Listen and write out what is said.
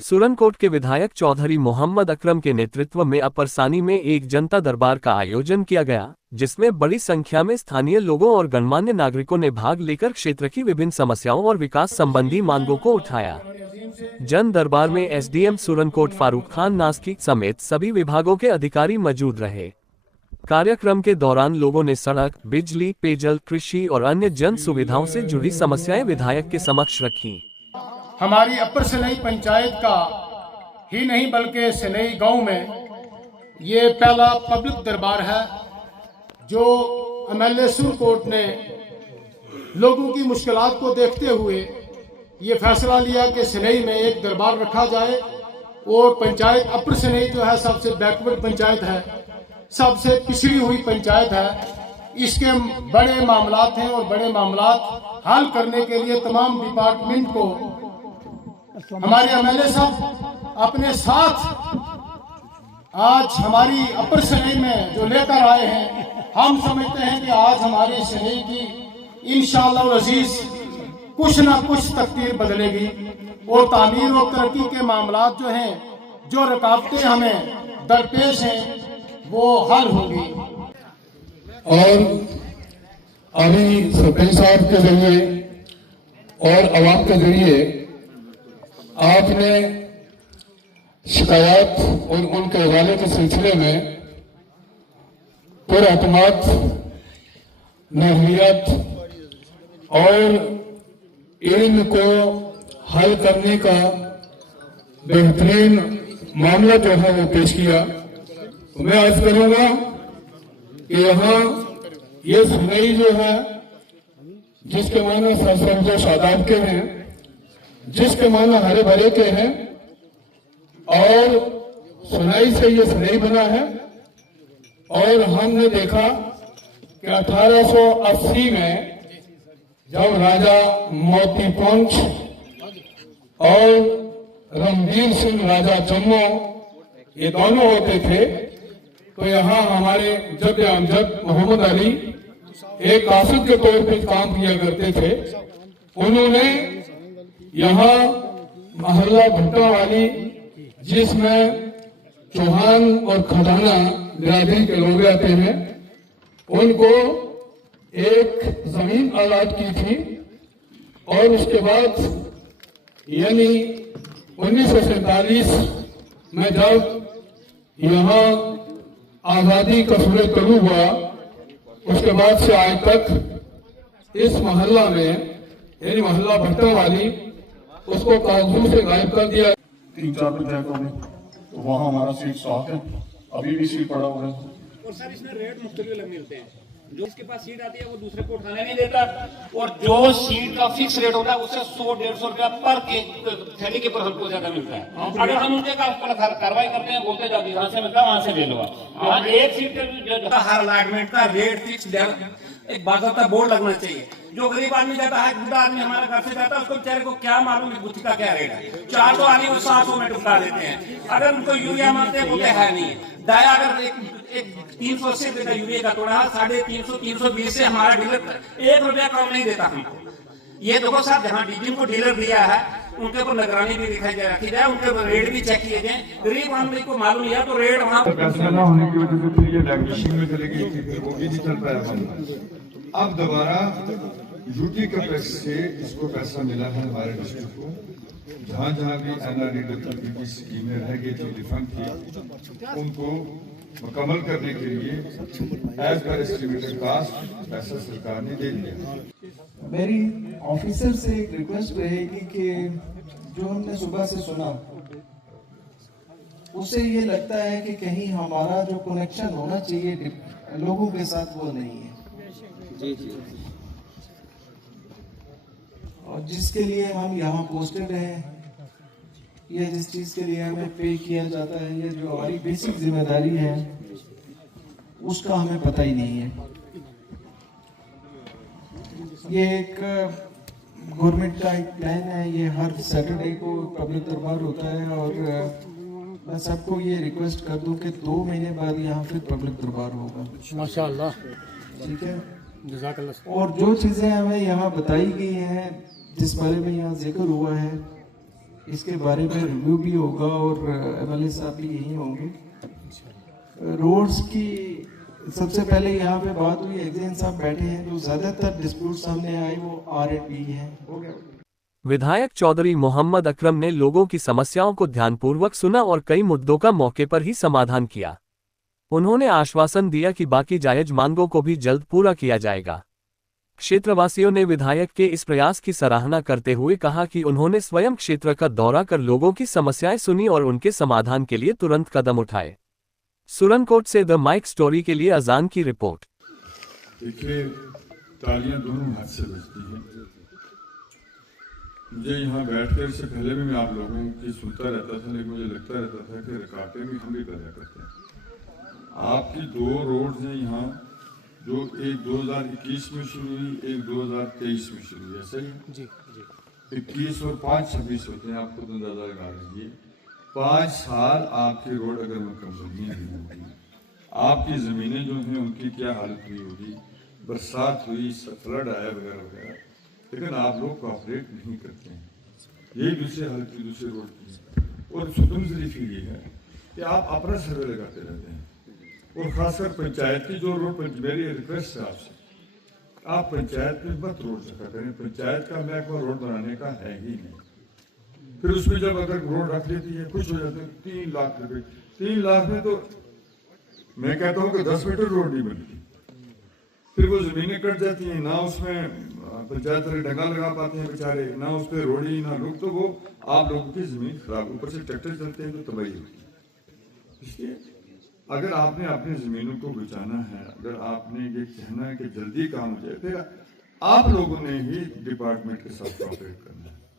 सुरनकोट के विधायक चौधरी मोहम्मद अकरम के नेतृत्व में अपरसानी में एक जनता दरबार का आयोजन किया गया, जिसमें बड़ी संख्या में स्थानीय लोगों और गणमान्य नागरिकों ने भाग लेकर क्षेत्र की विभिन्न समस्याओं और विकास संबंधी मांगों को उठाया। जन दरबार में एसडीएम सुरनकोट फारूक खान नास्की समेत सभी विभागों के अधिकारी मौजूद रहे। कार्यक्रम के दौरान लोगों ने सड़क, बिजली, पेयजल, कृषि और अन्य जन सुविधाओं से जुड़ी समस्याएं विधायक के समक्ष रखीं। हमारी अपर सनई पंचायत का ही नहीं बल्कि सनई गांव में ये पहला पब्लिक दरबार है जो एमएलए सुरनकोट ने लोगों की मुश्किलात को देखते हुए ये फैसला लिया कि सनई में एक दरबार रखा जाए। और पंचायत अपर सनई जो है सबसे बैकवर्ड पंचायत है, सबसे पिछड़ी हुई पंचायत है। इसके बड़े मामलात हैं और बड़े मामलात हल करने के लिए तमाम डिपार्टमेंट को हमारे एमएलए साहब अपने साथ आज हमारी अपर सनई में जो लेकर आए हैं। हम समझते हैं कि आज हमारी सनई की इंशाअल्लाह अजीज कुछ ना कुछ तकदीर बदलेगी और तामीर और तरक्की के मामलात जो हैं, जो रुकावटें हमें दरपेश हैं, वो हल होगी। और अभी सरपंच साहब के जरिए और अवाम के जरिए आपने शिकायत और उनके हवाले के सिलसिले में पुरअतमाद, नहलियत और इनको हल करने का बेहतरीन मामला जो है वो पेश किया। मैं अर्ज करूंगा कि यहाँ ये सनई जो है जिसके माने सरसब्ज़ शादाब के हैं, जिसके माने हरे भरे के हैं, और सुनाई से ये सनई बना है। और हमने देखा कि 1880 में जब राजा मोती पंच और रणवीर सिंह राजा जम्मू ये दोनों होते थे, तो यहाँ हमारे जद अमजद मोहम्मद अली एक कासिद के तौर पे काम किया करते थे। उन्होंने यहाँ मोहल्ला भट्टा वाली, जिसमें चौहान और खदाना बिरादरी के लोग रहते हैं, उनको एक जमीन आलाट की थी। और उसके बाद यानी 1947 में जब यहाँ आजादी का सूरज तलू हुआ, उसके बाद से आज तक इस मोहल्ला में यानी मोहल्ला भट्टा वाली उसको कागजों से गायब कर दिया। 3-4 पंचायतों में तो वहाँ हमारा सीट स्टॉक है, अभी भी सीट पड़ा हुआ है। और सर इसमें रेट मुख्तलिफ मिलते हैं, जो इसके पास सीट आती है वो दूसरे को उठाने नहीं देता, और जो सीट का फिक्स रेट होता है उससे 100-150 रुपया पर थैली के पर हमको ज्यादा मिलता है। अगर हम उनके कार्रवाई करते हैं, बोलते जाते यहाँ से मिलता है वहां से ले लो। एक सीट के हर अलॉटमेंट का रेट फिक्स एक बाकायदा बोर्ड लगना चाहिए। जो गरीब आदमी जाता है, बुढ़ा आदमी हमारे घर से जाता है, उसको बेचारे को क्या मालूम है गुत्थी का क्या रेट है। 400 आने को 700 में टुकड़ा देते हैं। अगर उनको यूरिया मानते हैं बोलते है नहीं। दाया अगर एक 380 रुपए का यूरिया का तोड़ा 350-320 से हमारा डीलर 1 रुपया कम नहीं देता हमको। ये देखो साहब, जहाँ जिनको डीलर दिया है उनके ऊपर निगरानी भी रखी जाए, उनके ऊपर रेट भी चेक किए जाए। गरीब आदमी को मालूम है तो रेट वहाँ पैसा न होने की वजह से फिर ये लैंग्वेजिंग में चले गई, वो भी नहीं चल पाया मामला। अब दोबारा यूटी के पैसे से इसको पैसा मिला है हमारे डिस्ट्रिक्ट को। जहाँ जहाँ भी NREW की स्कीमें रह गई थी, डिफंड थी, उनको मुकम्मल करने के लिए एज पर एस्टिमेटेड कास्ट पैसा सरकार ने दे दिया। मेरी ऑफिसर से एक रिक्वेस्ट रहेगी कि जो हमने सुबह से सुना उससे ये लगता है कि कहीं हमारा जो कनेक्शन होना चाहिए लोगों के साथ वो नहीं है। जी जी। और जिसके लिए हम यहाँ पोस्टेड हैं या जिस चीज के लिए हमें पे किया जाता है, ये जो हमारी बेसिक जिम्मेदारी है, उसका हमें पता ही नहीं है। ये एक गवर्नमेंट का एक प्लान है, ये हर सैटरडे को पब्लिक दरबार होता है। और मैं सबको ये रिक्वेस्ट कर दूं कि 2 महीने बाद यहाँ फिर पब्लिक दरबार होगा माशाअल्लाह। ठीक है, जज़ाकल्लाह। और जो चीज़ें हमें यहाँ बताई गई हैं, जिस बारे में यहाँ जिक्र हुआ है इसके बारे में रिव्यू भी होगा और MLA साहब भी यहीं होंगे। रोड्स की सबसे पहले यहाँ पे बात हुई, एक्जेन साहब बैठे हैं, जो ज्यादातर डिस्प्यूट सामने आए वो R&B है। हो गया। विधायक चौधरी मोहम्मद अकरम ने लोगों की समस्याओं को ध्यानपूर्वक सुना और कई मुद्दों का मौके पर ही समाधान किया। उन्होंने आश्वासन दिया कि बाकी जायज मांगों को भी जल्द पूरा किया जाएगा। क्षेत्रवासियों ने विधायक के इस प्रयास की सराहना करते हुए कहा कि उन्होंने स्वयं क्षेत्र का दौरा कर लोगों की समस्याएं सुनी और उनके समाधान के लिए तुरंत कदम उठाए। सुरनकोट से द माइक स्टोरी के लिए अजान की रिपोर्ट। देखिए, तालियां दोनों हाथ से बजती हैं। मुझे यहाँ बैठकर से पहले भी मैं आप लोगों की सुनता रहता था, लेकिन मुझे लगता रहता था कि रुकावटें भी हम भी पैदा करते हैं। आपकी 2 रोड्स हैं यहाँ, जो एक 2021 में शुरू हुई, एक 2023 में शुरू हुई, ऐसा ही जी 21 और 5 26 होते हैं, आपको तो अंदाजा लगा लीजिए। 5 साल आपकी रोड अगर मुकम्मल नहीं होगी, आपकी ज़मीनें जो हैं उनकी क्या हालत हुई होगी। बरसात हुई, फ्लड आया वगैरह वगैरह, लेकिन आप लोग कोऑपरेट नहीं करते हैं। यही दूसरी हालत की दूसरी रोड की। और स्वतंत्र फील ये है कि आप अपना सर्वे लगाते रहते हैं, और खासकर पंचायत की जो रोड, मेरी रिक्वेस्ट है आपसे, आप पंचायत में मत रोड रखा करें। पंचायत का महकमा रोड बनाने का है ही नहीं। फिर उसमें जब अगर रोड रख लेती है, कुछ हो जाता है, 3 लाख रुपए, 3 लाख में तो मैं कहता हूँ कि 10 मीटर रोड नहीं बनती। फिर वो जमीनें कट जाती हैं, ना उसमें पंचायत वाले डंगा लगा पाते हैं बेचारे, ना उस पर रोड़ी ना लोग, तो वो आप लोगों की जमीन खराब, ऊपर से ट्रैक्टर चलते हैं तो तबाही होती है। इसलिए अगर आपने अपनी जमीनों को बचाना है, अगर आपने ये कहना है कि जल्दी काम हो जाए, फिर आप लोगों ने ही डिपार्टमेंट के साथ कोऑपरेट करना है।